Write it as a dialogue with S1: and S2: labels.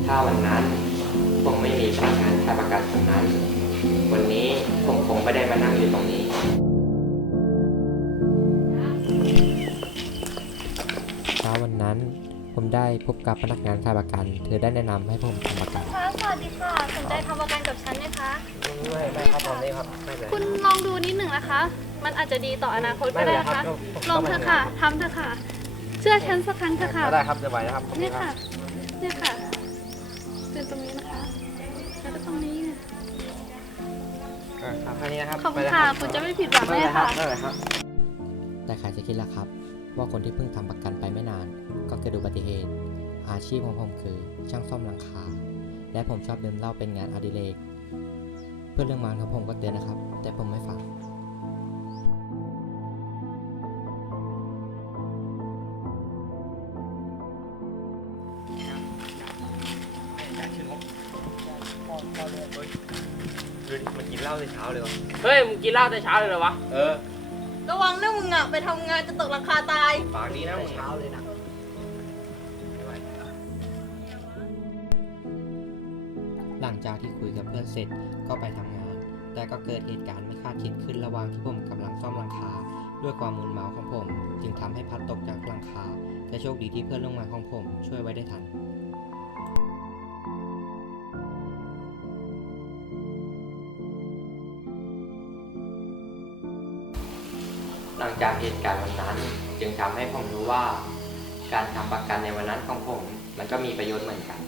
S1: ถ้าวันนั้นผมไม่มีพนักงานขายประกันคนนั้นวันนี้ผมคงไม่ได้มานั่งอยู่ตรงนี้เช้าวันนั้นผมได้พบกับพนักงานขายประกันเธอได้แนะนำให้ผมทำประกัน
S2: ค่ะสวัสดีค่ะสนใจทำประกันกับฉันไหมคะ
S1: ไม่ครับผมไม่ครับไม่เลย
S2: คุณลองดูนิดหนึ่งนะคะ มันอาจจะดีต่ออนาคตก็ได้นะคะลองเถอะค่ะทำเถอะค่ะเชื่อฉันสักครั้งเถอะค่ะ
S1: ได้ครับจะไหวนะครับ
S2: เนี่ยค่ะเนี่ยค่ะเป็นตรงนี้นะคะแล้วก็ตรงนี้
S1: ครับแค่นี้นะครับ
S2: ขอบคุณค่ะคุณจะไม่ผิดหวังแน่ค่ะ
S1: ได้เลยครับแต่ใครจะคิดล่ะครับว่าคนที่เพิ่งทำประกันไปไม่นานก็เกิดอุบัติเหตุอาชีพของผมคือช่างซ่อมหลังคาและผมชอบดื่มเหล้าเป็นงานอดิเรกเพื่อนเรื่องมานของผมก็เตือนนะครับแต่ผมไม่ฟังมันกินเหล้าแต่เช้าเลยวะ
S3: เฮ้ยมึงกินเหล้าแต่เช้าเลยเหรอวะ
S2: ระวังนะมึงอ่ะไปทำงานจะตกหลังคาตาย
S1: ปากดีนะมึงเช้าเลยนะหลังจากที่คุยกับเพื่อนเสร็จก็ไปทำงาน แต่ก็เกิดเหตุการณ์ไม่คาดคิดขึ้นระหว่างที่ผมกำลังซ่อมหลังคาด้วยความมึนเมาของผมจึงทำให้พลัดตกจากหลังคาแต่โชคดีที่เพื่อนร่วมงานของผมช่วยไว้ได้ทันหลังจากเหตุการณ์วันนั้นจึงทำให้ผมรู้ว่าการทำประกันในวันนั้นของผมมันก็มีประโยชน์เหมือนกัน